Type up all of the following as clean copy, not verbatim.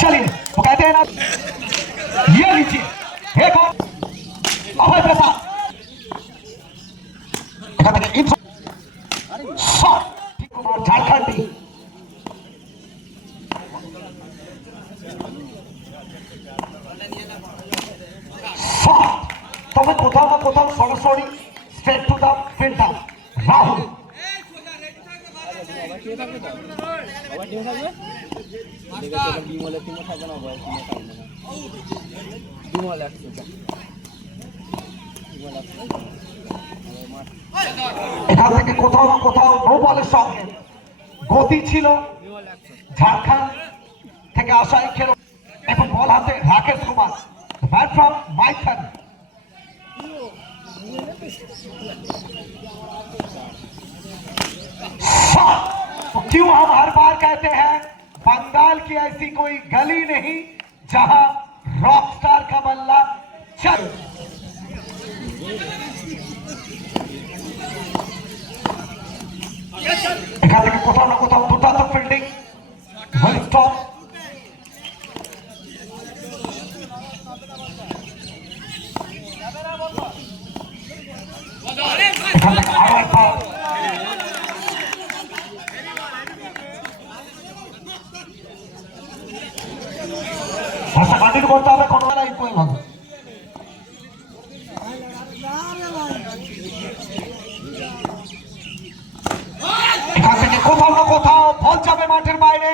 चलिए वो कहते हैं ना, ये लीजिए एक और अभय प्रसाद झारखंडी। তবে কোথাও না কোথাও সরাসরি straight to the filter Rahul. এখান থেকে কোথাও না কোথাও নো বলের সঙ্গে গতি ছিল ঝাড়খণ্ড থেকে আসা এই খেলো, এখন বল হাতে রাকেশ কুমার, ব্যাট ফ্রম মাইথন। क्यों हम हर बार कहते हैं बंगाल की ऐसी कोई गली नहीं जहां रॉक स्टार का बल्ला चल। এখান থেকে কোথাও না কোথাও দুর্দান্ত ফিল্ডিং, ওয়েল স্টপ। এখান থেকে আরো একবার ভাষা কন্টিনিউ করতে হবে, কোনো বেলা ইকুয়াল হবে। এখান থেকে কোথাও না কোথাও বল যাবে মাঠের বাইরে,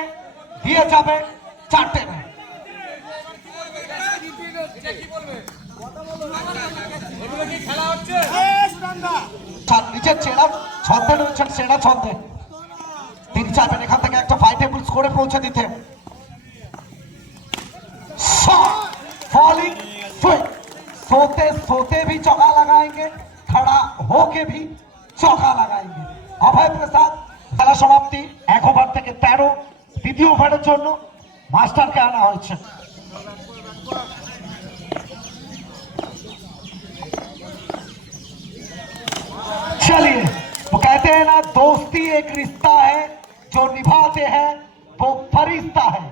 দিয়ে যাবে চারটে। নিচের চেনা ছন্দে রয়েছেন, সেরা ছন্দে তিনি চাইবেন এখান থেকে একটা ফাইটেবল স্কোরে পৌঁছে দিতে। फॉलिंग स्विंग, सोते सोते भी चौका लगाएंगे, खड़ा होके भी चौका लगाएंगे। अभय प्रसाद খেলা সমাপ্তি। 1 ওভার থেকে 13, দ্বিতীয় ওভারের জন্য মাস্টারকে আনা হয়েছে। चलिए वो कहते हैं ना, दोस्ती एक रिश्ता है जो निभाते हैं वो फरिश्ता है।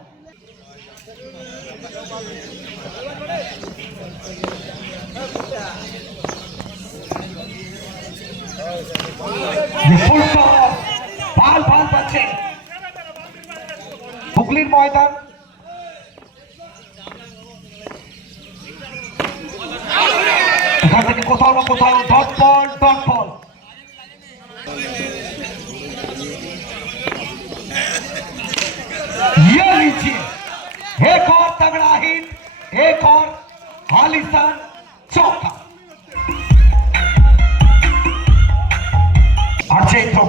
बाल बाल बच्चे হুগলির ময়দান। এখান থেকে কোথাও না কোথাও ডট বল ডট বল। ये लीजिए एक और तगड़ा हिट, एक और आलीशान चौका।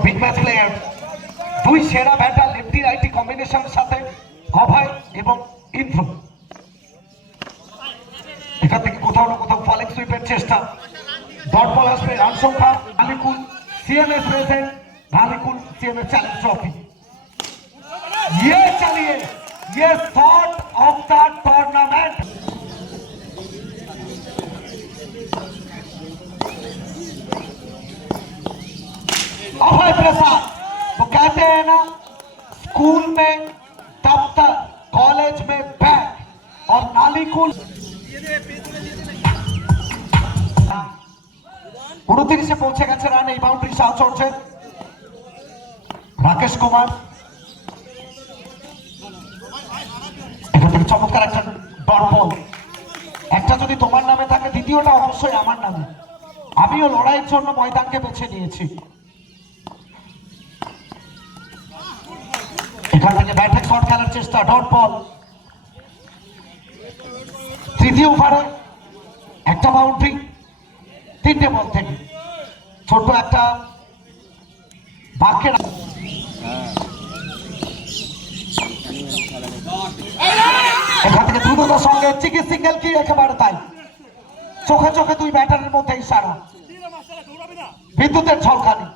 বিগ ম্যাচ প্লেয়ার, দুই সেরা ব্যাটার লেফটি রাইটি কম্বিনেশনের সাথে অভয় এবং ইন্দ্র। এখান থেকে কোথাও না কোথাও ফলিং সুইপের চেষ্টা, ডট বল আসবে। রান সংখ্যা আলিকুল CMS present, Nalikul CMS challenge trophy. ये चलिए ये thought of the tournament. Abhay Prasad, वो कहते हैं ना, स्कूल में दफ्तर, कॉलेज में बैग और नालिकुल। 29 পৌঁছে গেছে রান, এই বাউন্ডারি সাহ চলছে রাকেশ কুমার। এখান থেকে চমৎকার একটা ডট বল। একটা যদি তোমার নামে থাকে, দ্বিতীয়টা অবশ্যই আমার নামে। আমিও লড়াইয়ের জন্য ময়দানকে বেছে নিয়েছি। এখান থেকে ব্যাটে শট খেলার চেষ্টা, ডট বল। তৃতীয় ওভারে একটা বাউন্ডারি, 3টে বল থেকে ছোট একটা বাক্যের। এখান থেকে দ্রুততার সঙ্গে সিঙ্গেল কি একেবারে তাই, চোখে চোখে দুই ব্যাটারের মধ্যে ইশারা, বিদ্যুতের ঝলকানি।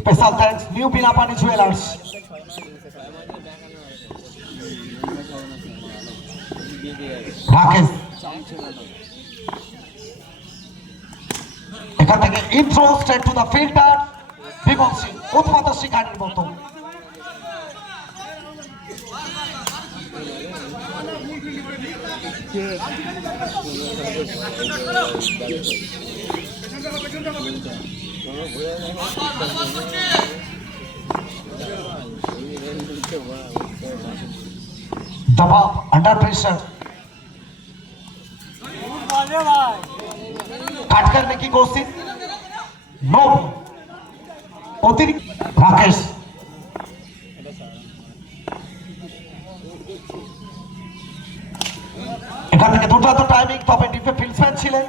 Special thanks new Binapani jewellers. Rakesh এখান থেকে ইন্থ্রো straight to the fielder Bimal Singh, উৎপাত শিকারীর মতো। दबाव, अंडर प्रेशर, काट करने की कोशिश, नो अतिरिक्त। राकेश এখান থেকে দুটো টাইমিং, তবে ডিপে ফিল্ডসম্যান ছিলেন।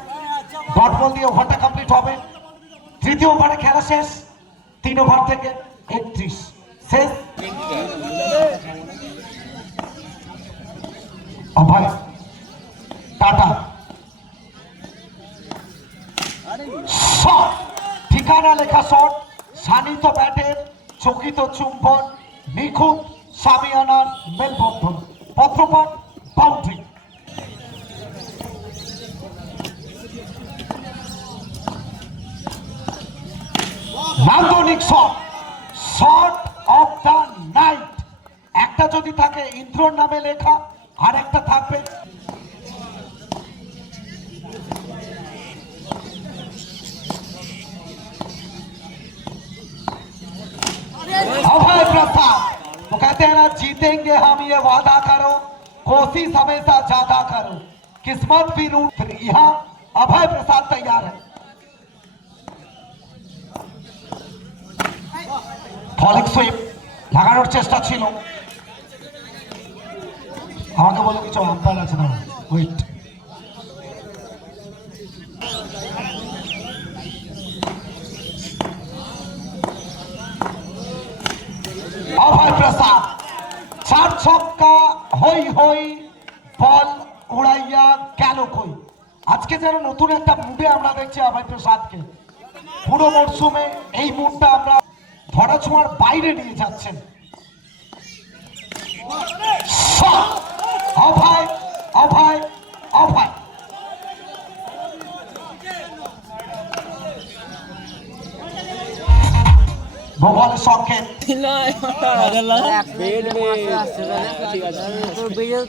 ডট বল দিয়ে ওভারটা কমপ্লিট হবে। তৃতীয় ওভারে খেলা শেষ, 3 ওভার থেকে 31 শেষ। অভয় টাটা শট, ঠিকানা লেখা শট, শানিত ব্যাটের চকিত চুম্বন, নিখুঁত সামিয়ানার মেলবন্ধন, পত্রপট বাউন্ডারি। নান্দনিক shot, shot of the night. একটা যদি থাকে ইন্দ্রর নামে লেখা, আর একটা থাকবে अभय प्रसाद। वो कहते हैं ना, जीतेंगे हम ये वादा करो, कोशिश हमेशा ज्यादा करो, किस्मत भी रूट। यहाँ अभय प्रसाद तैयार है। ফলিক সুইপ লাগানোর চেষ্টা ছিল। আমাকে বলে কিছু আম্পায়ার আছে না, ওয়েট। অভয় প্রসাদ 4 ছক্কা, হই হই বল উড়াইয়া গেল কই। আজকে যেন নতুন একটা মুডে আমরা দেখছি অভয় প্রসাদকে। পুরো মরশুমে এই মুডটা আমরা ধরা ছোঁয়ার বাইরে নিয়ে যাচ্ছেন। অভয় অভয় অভয় ভোপালের সংকেত।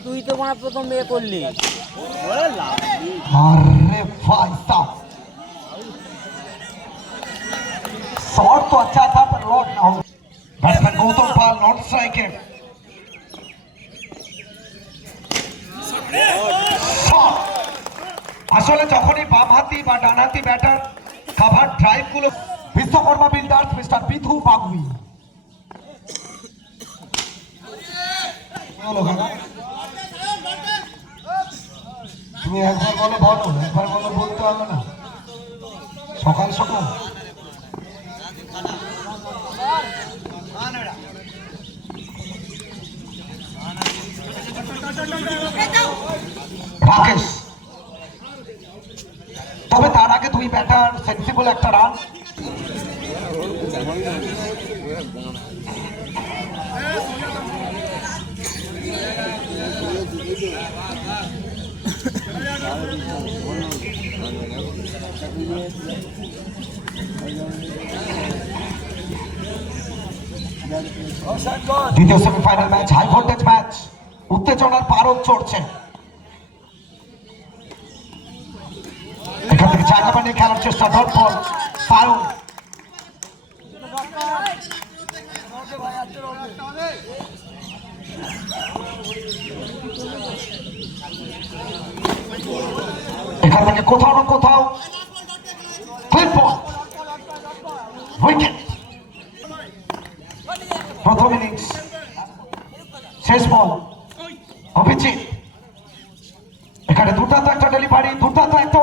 তুই তো মানে প্রথম বিয়ে করলি। अरे भाई साहब, शॉट तो अच्छा था पर लॉट ना हो। बैट्समैन गौतम पाल नॉट स्ट्राइकर। আসলে যখনই বামহাতি বা ডানহাতি ব্যাটার কভার ড্রাইভ গুলো, বিশ্বকর্মা বিল্ডার্স মিস্টার বিধু বাগুই। তুমি একবার বলো বলো, একবার বলো, বলতে হবে না। সকাল সকাল রাকেশ, তবে তার আগে দুই ব্যাটার সেন্সিবল একটা রান। দ্বিতীয় semifinal match, high voltage match, উত্তেজনার পারদ চড়ছে। এখান থেকে জায়গা বানিয়ে খেলার চেষ্টা, ডট বল, ফাউল। এখান থেকে কোথাও না কোথাও ক্লিপ বল, উইকেট। প্রথম ইনিংস শেষ বল, অভিজিৎ। এখানে দুর্দান্ত একটা ডেলিভারি, দুর্দান্ত একটা